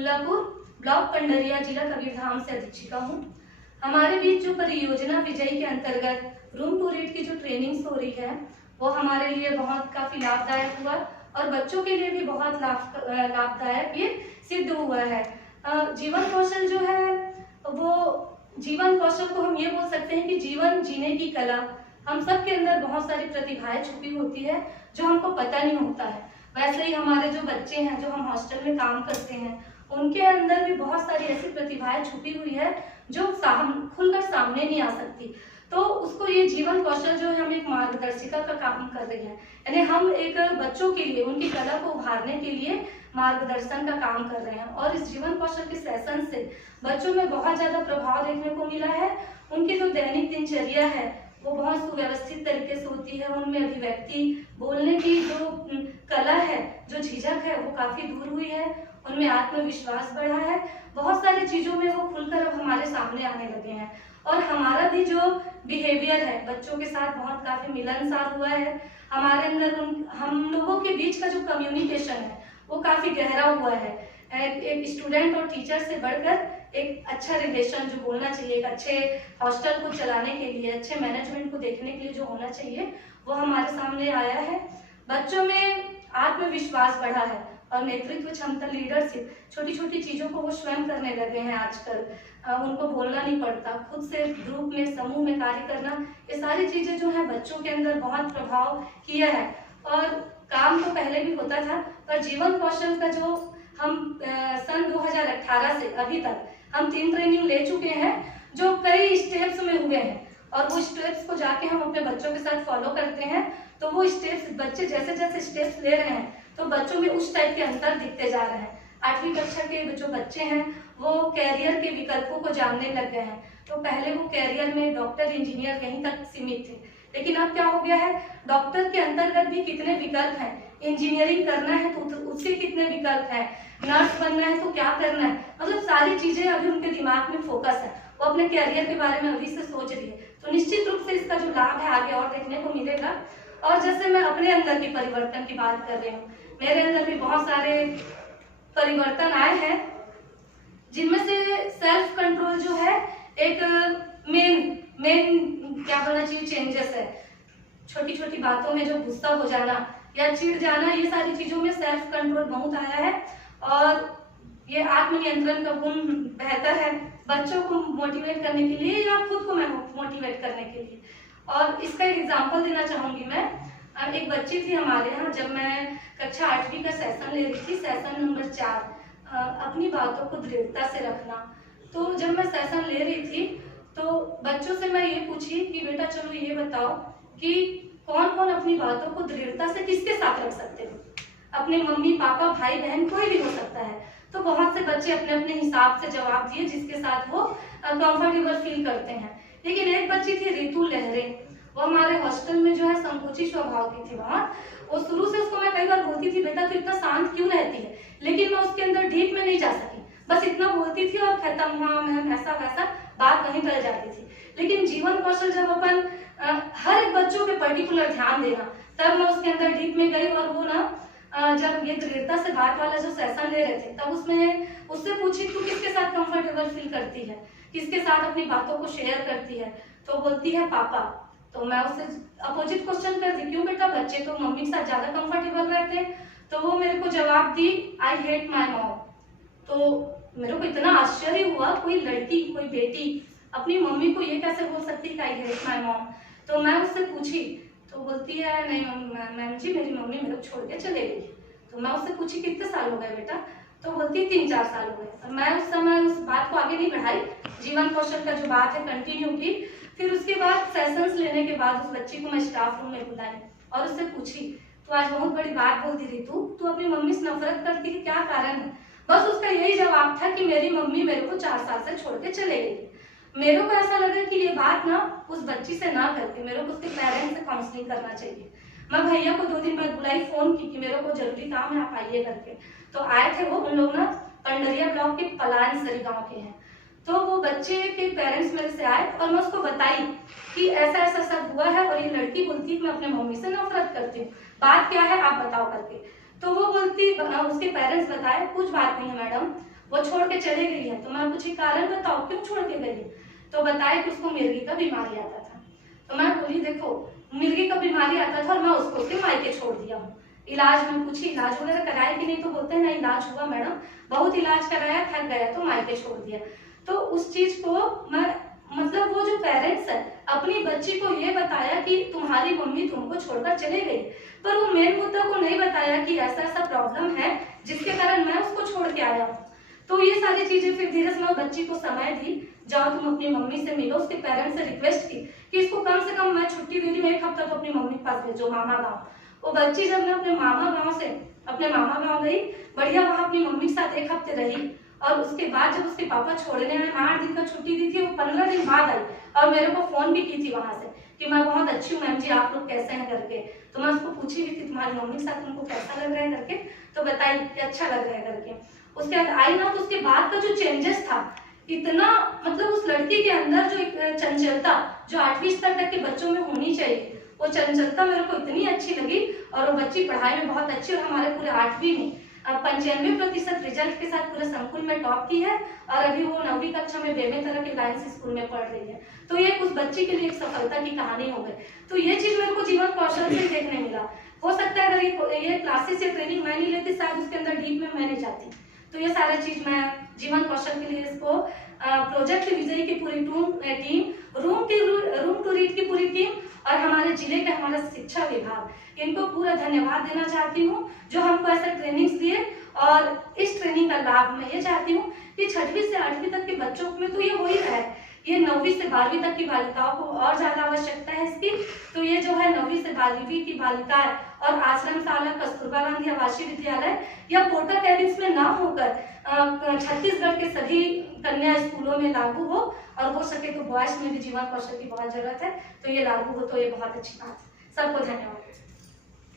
Mullapur, block Pandariya, जिला कबीरधाम से अधीक्षिका हूँ। हमारे बीच जो परियोजना विजय के अंतर्गत रूम टू रीड की जो ट्रेनिंग्स हो रही है वो हमारे लिए बहुत काफी लाभदायक हुआ और बच्चों के लिए भी बहुत लाभदायक ये सिद्ध हुआ है। जीवन कौशल जो है वो जीवन कौशल को हम ये बोल सकते हैं कि जीवन जीने की कला। हम सब के अंदर बहुत सारी प्रतिभाएं छुपी होती है जो हमको पता नहीं होता है। वैसे ही हमारे जो बच्चे हैं जो हम हॉस्टल में काम करते हैं उनके अंदर भी बहुत सारी ऐसी प्रतिभाएं छुपी हुई है जो खुलकर सामने नहीं आ सकती। तो उसको ये जीवन कौशल जो है हम एक मार्गदर्शिका का काम कर रहे हैं, यानी हम एक बच्चों के लिए उनकी कला को उभारने के लिए मार्गदर्शन का काम कर रहे हैं। और इस जीवन कौशल के सेशन से बच्चों में बहुत ज्यादा प्रभाव देखने को मिला है। उनकी जो दैनिक दिनचर्या है वो बहुत सुव्यवस्थित तरीके से होती है। उनमें अभिव्यक्ति, बोलने की जो कला है, जो झिझक है वो काफी दूर हुई है। उनमें आत्मविश्वास बढ़ा है। बहुत सारी चीजों में वो खुलकर अब हमारे सामने आने लगे हैं। और हमारा भी जो बिहेवियर है बच्चों के साथ बहुत काफी मिलनसार हुआ है। हमारे अंदर हम लोगों के बीच का जो कम्युनिकेशन है वो काफी गहरा हुआ है। एक स्टूडेंट और टीचर से बढ़कर एक अच्छा रिलेशन जो बोलना चाहिए, एक अच्छे हॉस्टल को चलाने के लिए, अच्छे मैनेजमेंट को देखने के लिए जो होना चाहिए वो हमारे सामने आया है। बच्चों में आत्मविश्वास बढ़ा है और नेतृत्व क्षमता, लीडरशिप, छोटी छोटी चीजों को वो स्वयं करने लगे हैं आजकल। उनको बोलना नहीं पड़ता, खुद से ग्रुप में, समूह में कार्य करना, ये सारी चीजें जो है बच्चों के अंदर बहुत प्रभाव किया है। और काम तो पहले भी होता था पर जीवन कौशल का जो हम सन 2018 से अभी तक हम 3 ट्रेनिंग ले चुके हैं जो कई स्टेप्स में हुए हैं। और वो स्टेप्स को जाके हम अपने बच्चों के साथ फॉलो करते हैं तो वो स्टेप्स, बच्चे जैसे जैसे स्टेप्स ले रहे हैं तो बच्चों में उस टाइप के अंतर दिखते जा रहे हैं। 8वीं कक्षा के जो बच्चे हैं वो कैरियर के विकल्पों को जानने लग गए हैं। तो पहले वो कैरियर में डॉक्टर, इंजीनियर यहीं तक सीमित थे, लेकिन अब क्या हो गया है, डॉक्टर के अंतर्गत भी कितने विकल्प हैं, इंजीनियरिंग करना है तो उसके कितने विकल्प हैं, नर्स बनना है तो क्या करना है, मतलब सारी चीजें अभी उनके दिमाग में फोकस है। वो अपने कैरियर के बारे में अभी से सोच रही है। तो निश्चित रूप से इसका जो लाभ है आगे और देखने को मिलेगा। और जैसे मैं अपने अंदर की परिवर्तन की बात कर रही हूँ, मेरे अंदर भी बहुत सारे परिवर्तन आए हैं जिनमें से सेल्फ कंट्रोल जो है एक मेन क्या होना चाहिए चेंजेस है। छोटी छोटी बातों में जो गुस्सा हो जाना या चिढ़ जाना, ये सारी चीजों में सेल्फ कंट्रोल बहुत आया है। और ये आत्मनियंत्रण का गुण बेहतर है बच्चों को मोटिवेट करने के लिए या खुद को मोटिवेट करने के लिए। और इसका एक एग्जांपल देना चाहूंगी मैं। एक बच्ची थी हमारे यहाँ, जब मैं कक्षा 8वीं का सेशन ले रही थी, सेशन नंबर 4, अपनी बातों को दृढ़ता से रखना। तो जब मैं सेशन ले रही थी तो बच्चों से मैं ये पूछी कि बेटा चलो ये बताओ कि कौन कौन अपनी बातों को दृढ़ता से किसके साथ रख सकते हो। अपने मम्मी, पापा, भाई, बहन, कोई भी हो सकता है। तो बहुत से बच्चे अपने अपने हिसाब से जवाब दिए जिसके साथ वो कंफर्टेबल फील करते हैं। लेकिन एक बच्ची थी रितु लहरे, वो हमारे हॉस्टल में जो है संकोची स्वभाव की थी। वो शुरू से उसको मैं कई बार बोलती थी बेटा तू इतना शांत क्यों रहती है, लेकिन मैं उसके अंदर डीप में नहीं जा सकी, बस इतना बोलती थी और खत्म, हाँ मैम ऐसा वैसा, बात वहीं टल जाती थी। लेकिन जीवन कौशल जब अपन हर एक बच्चों पे पर्टिकुलर ध्यान देना, तब मैं उसके अंदर डीप में गई। और वो ना जब ये दृढ़ता से बात वाला जो सेशन ले रहे थे तब उससे पूछी तू किसके साथ कंफर्टेबल फील करती है, किसके साथ अपनी बातों को शेयर करती है। तो बोलती है पापा। तो मैं उससे अपोजिट क्वेश्चन कर दी, क्यों बेटा, बच्चे तो मम्मी के साथ ज्यादा कंफर्टेबल रहते हैं। तो वो मेरे को जवाब दी आई हेट माई मॉम। तो मेरे को इतना आश्चर्य हुआ, कोई लड़की, कोई बेटी अपनी मम्मी को ये कैसे बोल सकती है आई हेट माई मॉम। तो मैं उससे पूछी तो बोलती है नहीं मैम जी मेरी मम्मी मेरे को छोड़ के चले गई। तो मैं उससे पूछी कितने साल हो गए बेटा, तो बोलती 3-4 साल हो गए। और मैं उस समय उस बात को आगे नहीं बढ़ाई, जीवन कौशल का जो बात है कंटिन्यू की। फिर उसके बाद सेशंस लेने के बाद उस बच्ची को मैं स्टाफ रूम में बुलाई और उससे पूछी तो आज बहुत बड़ी बात बोल दी रितु, तू अपनी मम्मी से नफरत करती है, क्या कारण है। बस उसका यही जवाब था कि मेरी मम्मी मेरे को 4 साल से छोड़ के चले गई। मेरे को ऐसा लगा कि ये बात ना उस बच्ची से ना करके मेरे को उसके पेरेंट्स से काउंसलिंग करना चाहिए। मैं भैया को 2 दिन बाद बुलाई, फोन की कि मेरे को जरूरी काम है आप आइए करके। तो आए थे वो, उन लोग ना पंडरिया ब्लॉक के पलान सरी गाँव के हैं। तो वो बच्चे के पेरेंट्स मेरे से आए और मैं उसको बताई कि ऐसा ऐसा सब हुआ है और ये लड़की बोलती है मैं अपने मम्मी से नफरत करती हूँ, बात क्या है आप बताओ करके। तो वो बोलती, उसके पेरेंट्स बताए कुछ बात नहीं है मैडम, वो के चले गई है। तो मैं पूछी कारण बताओ क्यों छोड़ के गई? तो बताया कि उसको मिर्गी का बीमारी आता था। तो मैं बोली देखो मिर्गी का बीमारी आता था और मैं उसको उसके मायके छोड़ दिया हूँ। इलाज में पूछी इलाज वगैरह कराया कि नहीं? तो बोलते हैं ना इलाज हुआ मैडम, बहुत इलाज कराया, थक गया तो मायके छोड़ दिया। तो उस चीज को मैं मतलब वो जो पेरेंट्स है अपनी बच्ची को ये बताया कि तुम्हारी मम्मी तुमको छोड़कर चले गई, पर वो मेन मुद्दा को नहीं बताया कि ऐसा ऐसा प्रॉब्लम है जिसके कारण मैं उसको छोड़ के आया हूँ। तो ये सारी चीजें फिर धीरे से मैं बच्ची को समय दी, जाओ तुम अपनी मम्मी से मिलो। उसके पेरेंट्स से रिक्वेस्ट की कि इसको कम से कम मैं छुट्टी दे रही हूँ, 1 हफ्ता तो अपनी मम्मी के पास भेजो मामा गाँव। वो बच्ची जब मैं अपने मामा गाँव गई, बढ़िया वहाँ अपनी मम्मी के साथ 1 हफ्ते रही। और उसके बाद जब उसके पापा छोड़ने आए, 8 दिन का छुट्टी दी थी, वो 15 दिन बाद आई और मेरे को फोन भी की थी वहां से कि मैं बहुत अच्छी हूँ मैम जी, आप लोग कैसे हैं करके। तो मैं उसको पूछी भी थी तुम्हारी मम्मी के साथ तुमको कैसा लग रहा है करके, तो बताई कि अच्छा लग रहा है करके। उसके बाद आई ना, तो उसके बाद का जो चेंजेस था इतना, मतलब उस लड़की के अंदर जो एक चंचलता जो 8वीं स्तर तक के बच्चों में होनी चाहिए, वो चंचलता मेरे को इतनी अच्छी लगी। और वो बच्ची पढ़ाई में बहुत अच्छी, और हमारे पूरे 8वीं में 95% रिजल्ट के साथ पूरे संकुल में टॉप की है। और अभी वो 9वीं कक्षा में बेमेतरा के लायंस स्कूल में पढ़ रही है। तो ये उस बच्ची के लिए एक सफलता की कहानी हो गई। तो ये चीज मेरे को जीवन कौशल से देखने मिला। हो सकता है अगर ये क्लासेस या ट्रेनिंग मैं नहीं लेती, शायद उसके अंदर डीप में मैं नहीं जाती। तो ये सारा चीज मैं जीवन कौशल के लिए इसको प्रोजेक्ट विजय की पूरी टीम, रूम टू रीड की पूरी टीम और हमारे जिले के हमारा शिक्षा विभाग, इनको पूरा धन्यवाद देना चाहती हूँ जो हमको ऐसा ट्रेनिंग्स दिए। और इस ट्रेनिंग का लाभ मैं ये चाहती हूँ कि 6वीं से 8वीं तक के बच्चों में तो ये हो ही रहा है, ये 9वीं से 12वीं तक की बालिकाओं को और ज्यादा आवश्यकता है इसकी। तो ये जो है 9वीं से 12वीं की बालिकाएं और आश्रम शाला, कस्तूरबा गांधी आवासीय विद्यालय या पोर्टा कैबिन्स में ना होकर छत्तीसगढ़ के सभी कन्या स्कूलों में लागू हो, और हो सके तो बॉयज में भी जीवन कौशल की बहुत जरूरत है। तो ये लागू हो तो ये बहुत अच्छी बात है। सबको धन्यवाद।